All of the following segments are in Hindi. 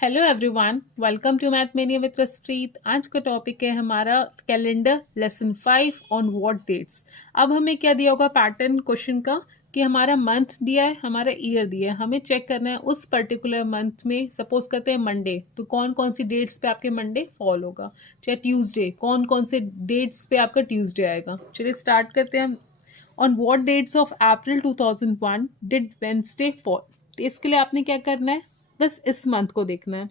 Hello everyone, welcome to Math Mania with Raspreet. आज का टॉपिक है हमारा calendar lesson 5 on what dates. अब हमें क्या दिया होगा पैटर्न क्वेश्चन का कि हमारा मंथ दिया है, हमारा ईयर दिया है, हमें चेक करना है उस पर्टिकुलर मंथ में। सपोज करते हैं मंडे, तो कौन कौन सी डेट्स पे आपके मंडे फॉल होगा, चाहे ट्यूसडे, कौन कौन से डेट्स पे आपका ट्यूसडे आएगा। चलिए स्टार्ट करते हैं। On what dates of April 2001 did Wednesday fall. तो इसके लिए आपने क्या करना है, बस इस मंथ को देखना है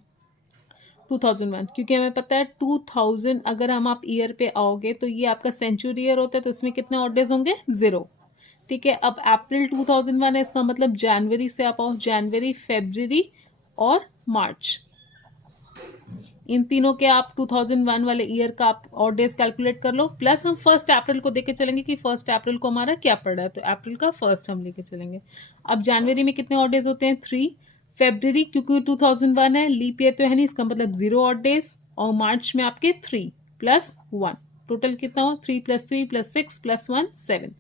2001, क्योंकि हमें पता है 2000 अगर हम आप ईयर पे आओगे तो ये आपका सेंचुरी ईयर होता है, तो इसमें कितने ऑड डेज होंगे, 0। ठीक है, अब अप्रैल 2001 है, इसका मतलब जनवरी से आप आओ, जनवरी, फेब्रवरी और मार्च, इन तीनों के आप 2001 वाले ईयर का आप ऑड डेज कैलकुलेट कर लो। प्लस हम फर्स्ट अप्रैल को देके चलेंगे कि फर्स्ट अप्रैल को हमारा क्या पड़ा है, तो अप्रैल का फर्स्ट हम लेके चलेंगे। अब जनवरी में कितने ऑड डेज होते हैं, 3। फेब्रवरी क्योंकि 2001 है, लीप ईयर तो है नहीं, इसका मतलब 0 ऑड डेज। और मार्च में आपके 3 प्लस 1, टोटल कितना हो, 3 प्लस 3 प्लस 6 प्लस 1 7।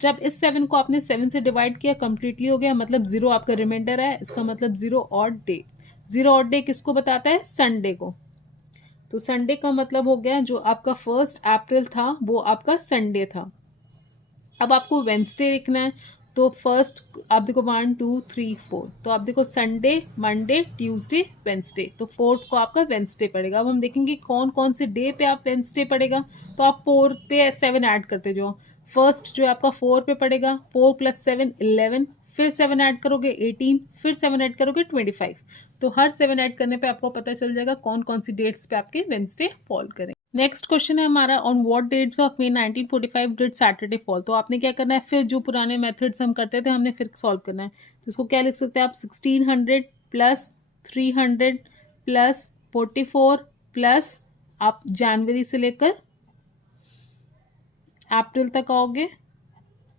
जब इस 7 को आपने 7 से डिवाइड किया, कंप्लीटली हो गया, मतलब 0 आपका रिमाइंडर है, इसका मतलब 0 ऑड डे। 0 ऑड डे किसको बताता है, संडे को। तो संडे का मतलब हो गया जो आपका फर्स्ट अप्रैल था वो आपका संडे था। अब आपको वेंसडे देखना है, तो फर्स्ट आप देखो 1 2 3 4, तो आप देखो संडे, मंडे, ट्यूसडे, वेंसडे, तो फोर्थ को आपका वेंसडे पड़ेगा। अब हम देखेंगे कौन कौन से डे पे आप वेंसडे पड़ेगा, तो आप 4 पे 7 ऐड करते जाओ। फर्स्ट जो आपका 4 पे पड़ेगा, 4 प्लस 7 11, फिर 7 ऐड करोगे 18, फिर 7 ऐड करोगे 25। तो हर 7 ऐड करने पे आपको पता चल जाएगा कौन कौन सी डेट्स पे आपके वेंसडे फॉल करें। नेक्स्ट क्वेश्चन है हमारा, on what dates of May 1945 did Saturday fall. तो आपने क्या करना है, फिर जो पुराने मेथड्स हम करते थे हमने फिर सॉल्व करना है। तो इसको क्या लिख सकते हैं आप, 1600 प्लस 300 प्लस 44 प्लस आप जनवरी से लेकर अप्रैल तक आओगे,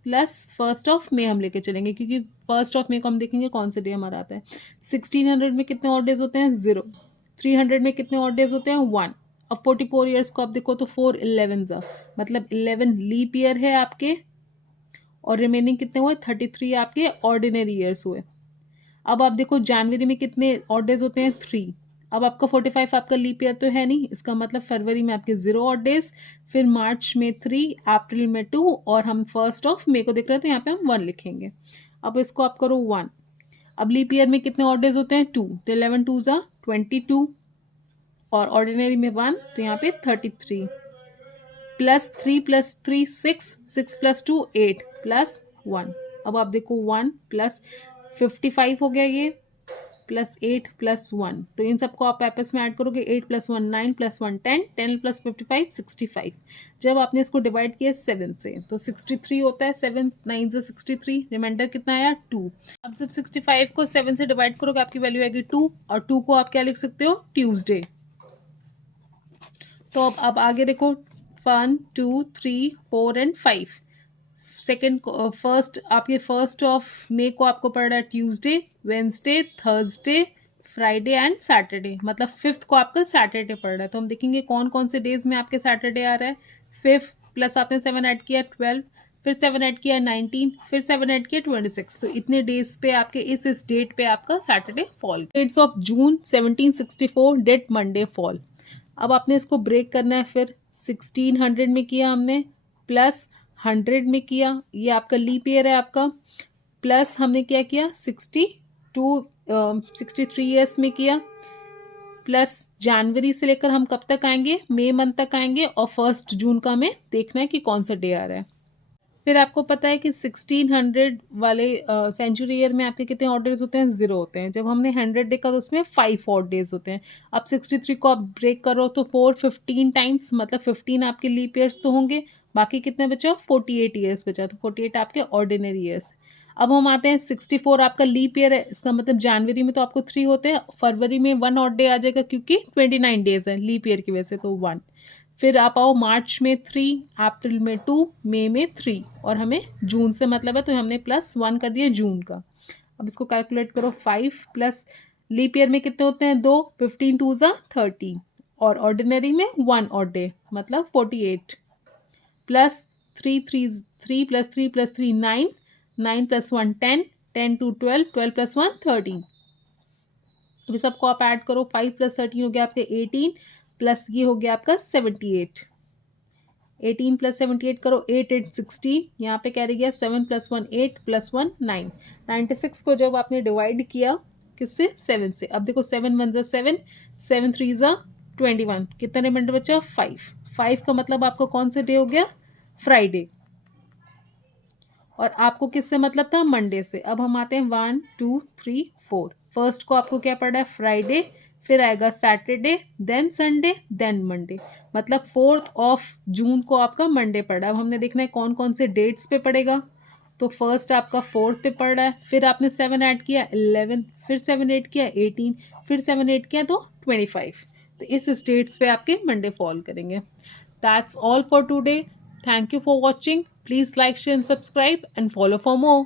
प्लस फर्स्ट ऑफ मे हम लेके चलेंगे, क्योंकि फर्स्ट ऑफ मे को हम देखेंगे कौन से डे हमारा आता है। 1600 में कितने ऑड डेज होते हैं, 0। 300 में कितने ऑड डेज होते हैं, 1। अब 44 ईयर्स को आप देखो तो 4 11 मतलब 11 लीप ईयर है आपके, और रिमेनिंग कितने हुए, 33 आपके ऑर्डिनरी ईयर्स हुए। अब आप देखो जनवरी में कितने ऑड डेज होते हैं, 3। अब आपका 45 आपका लीप ईयर तो है नहीं, इसका मतलब फरवरी में आपके 0 ऑड डेज, फिर मार्च में 3, अप्रैल में 2, और हम फर्स्ट ऑफ मे को देख रहे हैं तो यहाँ पे हम 1 लिखेंगे। अब इसको आप करो 1। अब लीप ईयर में कितने ऑड डेज होते हैं, 2, तो 11 2 22, और ऑर्डिनरी में 1, तो यहाँ पे 33, प्लस 3 6, 6 प्लस 2 8 प्लस 1। अब आप देखो 1 प्लस 55 हो गया ये, प्लस 8 प्लस 1, तो इन सबको आप आपस में ऐड करोगे, 8 प्लस 1 9 प्लस 1 10, 10 प्लस 55 65। जब आपने इसको डिवाइड किया 7 से तो 63 होता है, 7 9 से 63, रिमाइंडर कितना आया, 2। अब जब 65 को 7 से डिवाइड करोगे आपकी वैल्यू आएगी 2, और 2 को आप क्या लिख सकते हो, ट्यूसडे। तो अब आगे देखो 1 2 3 4 एंड 5। सेकेंड फर्स्ट आपके फर्स्ट ऑफ मे को आपको पड़ रहा है Tuesday, Wednesday, Thursday, Friday and Saturday, मतलब फिफ्थ को आपका सैटरडे पड़ रहा है। तो हम देखेंगे कौन कौन से डेज में आपके सैटरडे आ रहा है। फिफ्थ प्लस आपने 7 ऐड किया 12, फिर 7 ऐड किया 19, फिर 7 ऐड किया 26, तो इतने डेज पे आपके इस डेट पे आपका Saturday fall. Dates of June 1764 date Monday fall. अब आपने इसको ब्रेक करना है, फिर 1600 में किया हमने, प्लस 100 में किया, ये आपका लीप ईयर है आपका, प्लस हमने क्या किया 63 ईयर्स में किया, प्लस जनवरी से लेकर हम कब तक आएंगे, मई मंथ तक आएंगे, और 1 जून का हमें देखना है कि कौन सा डे आ रहा है। फिर आपको पता है कि 1600 वाले सेंचुरी ईयर में आपके कितने ऑड डेज होते हैं, 0 होते हैं। जब हमने 100 देखा तो उसमें 5 ऑड डेज होते हैं। अब 63 को आप ब्रेक करो तो 4 15 टाइम्स, मतलब 15 आपके लीप ईयर्स तो होंगे, बाकी कितने बचा, 48 ईयर्स बचा, तो 48 आपके ऑर्डिनरी ईयर्स। अब हम आते हैं 64 आपका लीप ईयर है, इसका मतलब जनवरी में तो आपको 3 होते हैं, फरवरी में 1 ऑड डे आ जाएगा क्योंकि 29 डेज है लीप ईयर की वजह से, तो 1। फिर आप आओ मार्च में 3, अप्रैल में 2, मई में 3, और हमें जून से मतलब है तो हमने +1 कर दिया जून का। अब इसको कैलकुलेट करो, 5 प्लस लीप ईयर में कितने होते हैं, 2, 15 2 30, और ऑर्डिनरी में 1 ऑड डे मतलब 48, plus 3 3 3 plus 3 plus 3 9, 9 plus 1 10, 10 2 12, 12 plus 1 13। अभी सबको आप ऐड करो, 5 + 13 हो गया आपके 18 प्लस ये हो गया आपका 78। 18 + 78 करो, 8 8 16, यहाँ पे क्या रह गया 7 + 1 8 + 1 9। 96 को जब आपने डिवाइड किया किससे, 7 से, अब देखो 7 1 ज़ा 7, 7 3 ज़ा 21, कितना रिमाइंडर बचा 5। 5 का मतलब आपको कौन सा डे हो गया, फ्राइडे, और आपको किससे मतलब था, मंडे से। अब हम आते हैं 1 2 3 4। फर्स्ट को आपको क्या पढ़ा है, फ्राइडे, फिर आएगा Saturday, then Sunday, then Monday, मतलब 4 जून को आपका मंडे पड़ा। अब हमने देखना है कौन कौन से डेट्स पे पड़ेगा। तो फर्स्ट आपका 4 पे पड़ रहा है, फिर आपने 7 ऐड किया 11, फिर 7 ऐड किया 18, फिर 7 ऐड किया तो 25। तो इस डेट्स पे आपके मंडे फॉल करेंगे। That's all for today. Thank you for watching. Please like, share, and subscribe and follow for more.